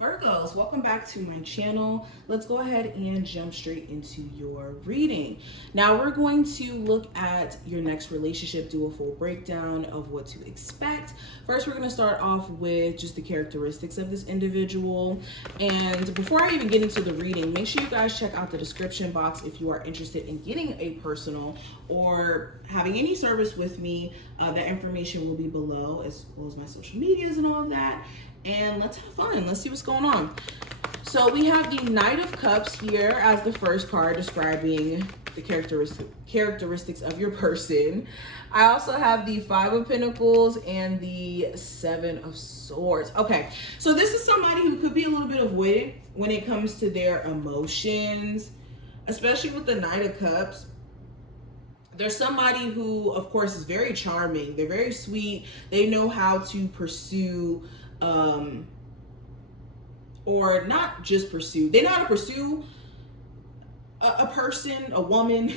Virgos, welcome back to my channel. Let's go ahead and jump straight into your reading. Now we're going to look at your next relationship, do a full breakdown of what to expect. First, we're going to start off with just the characteristics of this individual. And before I even get into the reading, make sure you guys check out the description box if you are interested in getting a personal or having any service with me. That information will be below, as well as my social medias and all of that. And let's have fun. Let's see what's going on. So we have the Knight of Cups here as the first card describing the characteristics of your person. I also have the Five of Pentacles and the Seven of Swords. Okay, so this is somebody who could be a little bit avoidant when it comes to their emotions, especially with the Knight of Cups. There's somebody who, of course, is very charming. They're very sweet. They know how to pursue or not just pursue. They know how to pursue a person, a woman,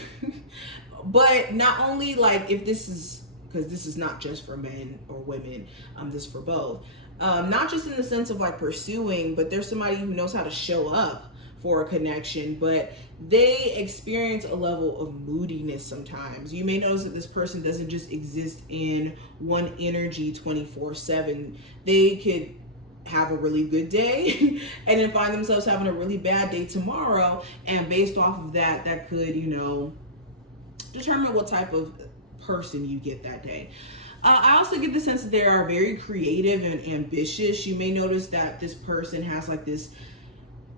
but not only like if this is, because this is not just for men or women, this is for both. Not just in the sense of like pursuing, but there's somebody who knows how to show up for a connection, but they experience a level of moodiness sometimes. You may notice that this person doesn't just exist in one energy 24/7. They could have a really good day and then find themselves having a really bad day tomorrow, and based off of that, that could, determine what type of person you get that day. I also get the sense that they are very creative and ambitious. You may notice that this person has like this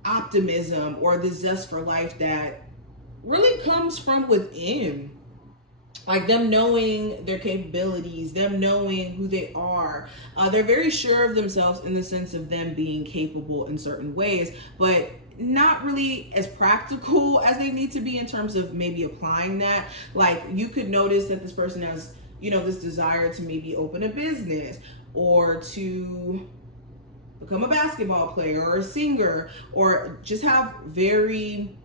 optimism or the zest for life that really comes from within, like them knowing their capabilities, them knowing who they are. They're very sure of themselves in the sense of them being capable in certain ways, but not really as practical as they need to be in terms of maybe applying that. Like you could notice that this person has, this desire to maybe open a business or to become a basketball player or a singer, or just have very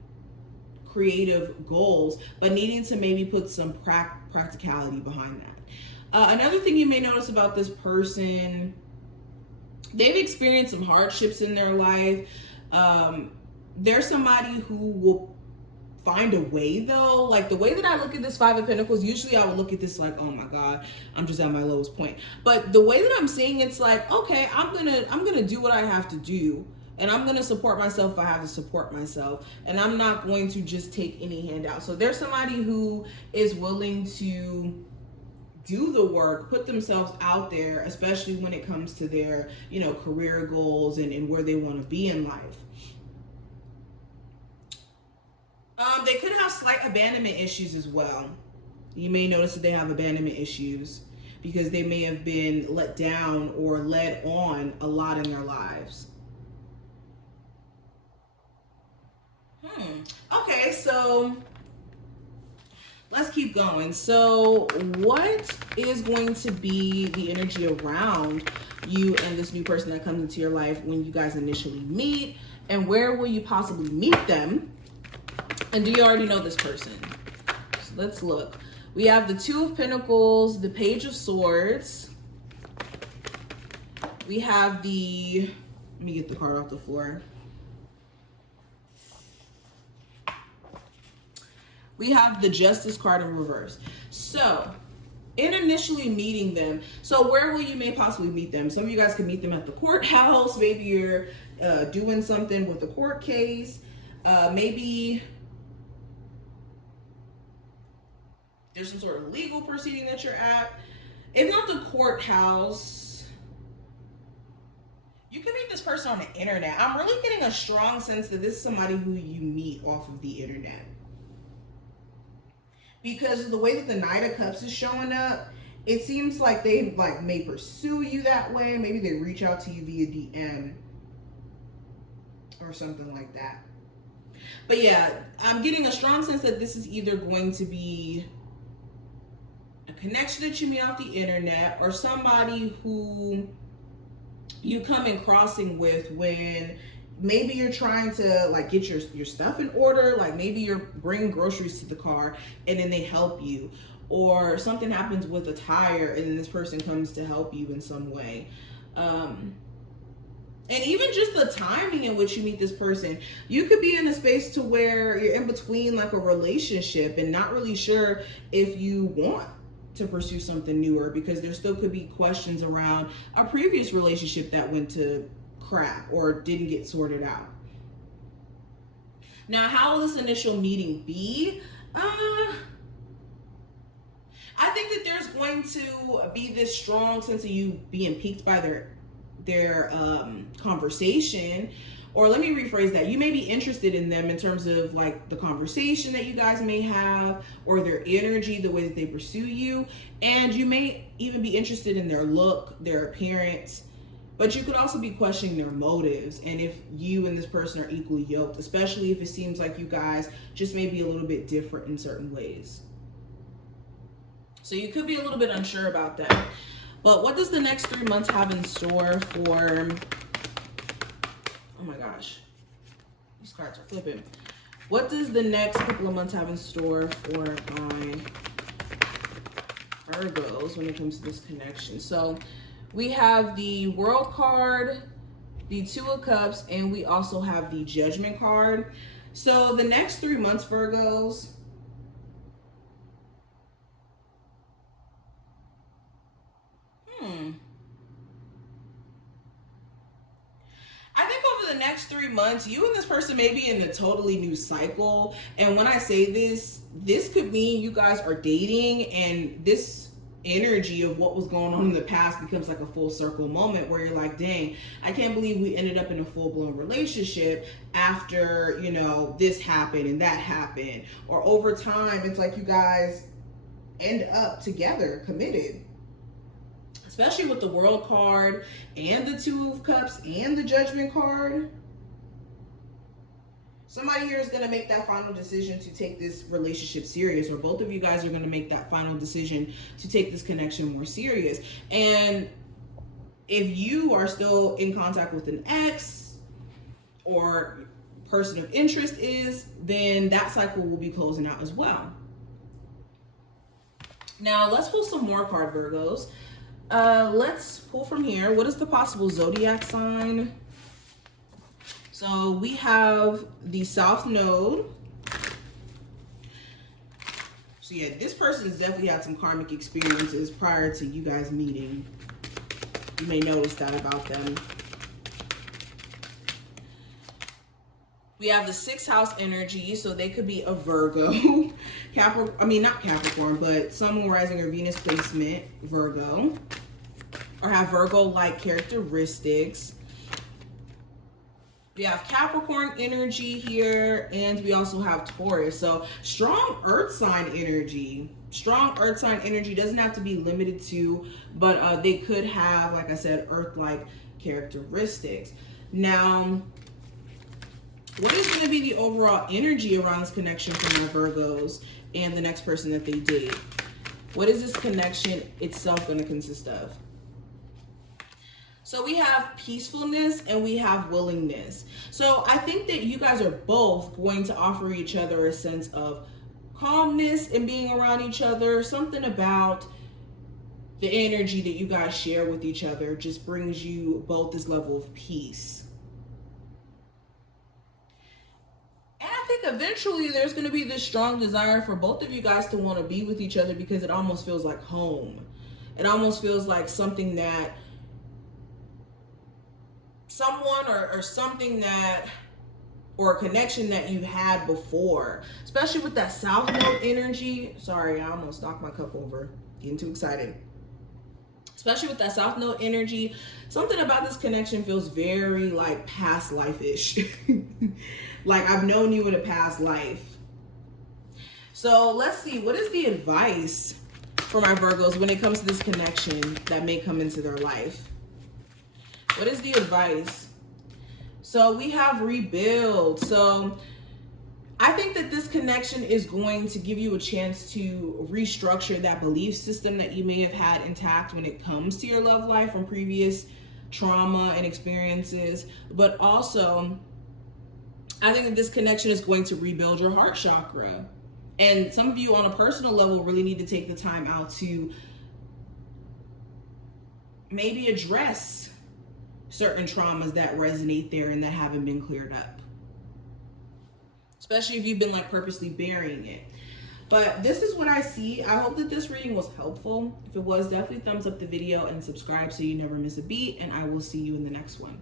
creative goals, but needing to maybe put some practicality behind that. Another thing you may notice about this person, they've experienced some hardships in their life. They're somebody who will find a way though. Like the way that I look at this Five of Pentacles, usually I would look at this like, oh my God, I'm just at my lowest point. But the way that I'm seeing it's like, okay, I'm gonna do what I have to do, and I'm gonna support myself if I have to support myself, and I'm not going to just take any handout. So there's somebody who is willing to do the work, put themselves out there, especially when it comes to their, career goals and where they want to be in life. They could have slight abandonment issues as well. You may notice that they have abandonment issues because they may have been let down or led on a lot in their lives. Okay, so let's keep going. So what is going to be the energy around you and this new person that comes into your life when you guys initially meet, and where will you possibly meet them? And do you already know this person? So let's look. We have the Two of Pentacles, the Page of Swords. We have let me get the card off the floor. We have the Justice card in reverse. So in initially meeting them, so where will you may possibly meet them? Some of you guys can meet them at the courthouse. Maybe you're doing something with a court case. Maybe there's some sort of legal proceeding that you're at. If not the courthouse, you can meet this person on the internet. I'm really getting a strong sense that this is somebody who you meet off of the internet, because of the way that the Knight of Cups is showing up, it seems like they may pursue you that way. Maybe they reach out to you via DM or something like that. But yeah, I'm getting a strong sense that this is either going to be a connection that you meet off the internet, or somebody who you come in crossing with when maybe you're trying to get your stuff in order. Like maybe you're bringing groceries to the car and then they help you, or something happens with a tire and then this person comes to help you in some way. And even just the timing in which you meet this person, you could be in a space to where you're in between like a relationship and not really sure if you want to pursue something newer, because there still could be questions around a previous relationship that went to crap or didn't get sorted out. Now, how will this initial meeting be? I think that there's going to be this strong sense of you being piqued by their conversation. Or let me rephrase that. You may be interested in them in terms of like the conversation that you guys may have, or their energy, the way that they pursue you. And you may even be interested in their look, their appearance. But you could also be questioning their motives and if you and this person are equally yoked, especially if it seems like you guys just may be a little bit different in certain ways. So you could be a little bit unsure about that. But what does the next 3 months have in store for, oh my gosh, these cards are flipping. What does the next couple of months have in store for my Virgos when it comes to this connection? So we have the World card, the Two of Cups, and we also have the Judgment card. So the next 3 months, Virgos, I think over the next 3 months, you and this person may be in a totally new cycle. And when I say this, this could mean you guys are dating, and this energy of what was going on in the past becomes like a full circle moment where you're like, dang, I can't believe we ended up in a full-blown relationship after, you know, this happened and that happened. Or over time, it's like you guys end up together, committed. Especially with the World card and the Two of Cups and the Judgment card. Somebody here is going to make that final decision to take this relationship serious, or both of you guys are going to make that final decision to take this connection more serious. And if you are still in contact with an ex or person of interest is, then that cycle will be closing out as well. Now, let's pull some more card, Virgos. Let's pull from here. What is the possible zodiac sign? So we have the South Node. So yeah, this person has definitely had some karmic experiences prior to you guys meeting. You may notice that about them. We have the 6th house energy, so they could be a Virgo, not Capricorn, but Sun, Moon, Rising, or Venus placement, Virgo, or have Virgo-like characteristics. We have Capricorn energy here, and we also have Taurus. So strong earth sign energy. Strong earth sign energy doesn't have to be limited to, but they could have, like I said, earth-like characteristics. Now, what is going to be the overall energy around this connection for my Virgos and the next person that they date? What is this connection itself going to consist of? So we have peacefulness and we have willingness. So I think that you guys are both going to offer each other a sense of calmness and being around each other. Something about the energy that you guys share with each other just brings you both this level of peace. Eventually there's going to be this strong desire for both of you guys to want to be with each other, because it almost feels like home. It almost feels like something that someone or something that, or a connection that you had before, especially with that South Node energy. Sorry, I almost knocked my cup over, getting too excited. Especially with that South Node energy, something about this connection feels very like past life-ish. Like I've known you in a past life. So let's see, what is the advice for my Virgos when it comes to this connection that may come into their life? What is the advice? So we have rebuild. So I think that this connection is going to give you a chance to restructure that belief system that you may have had intact when it comes to your love life from previous trauma and experiences. But also, I think that this connection is going to rebuild your heart chakra. And some of you on a personal level really need to take the time out to maybe address certain traumas that resonate there and that haven't been cleared up. Especially if you've been like purposely burying it. But this is what I see. I hope that this reading was helpful. If it was, definitely thumbs up the video and subscribe so you never miss a beat. And I will see you in the next one.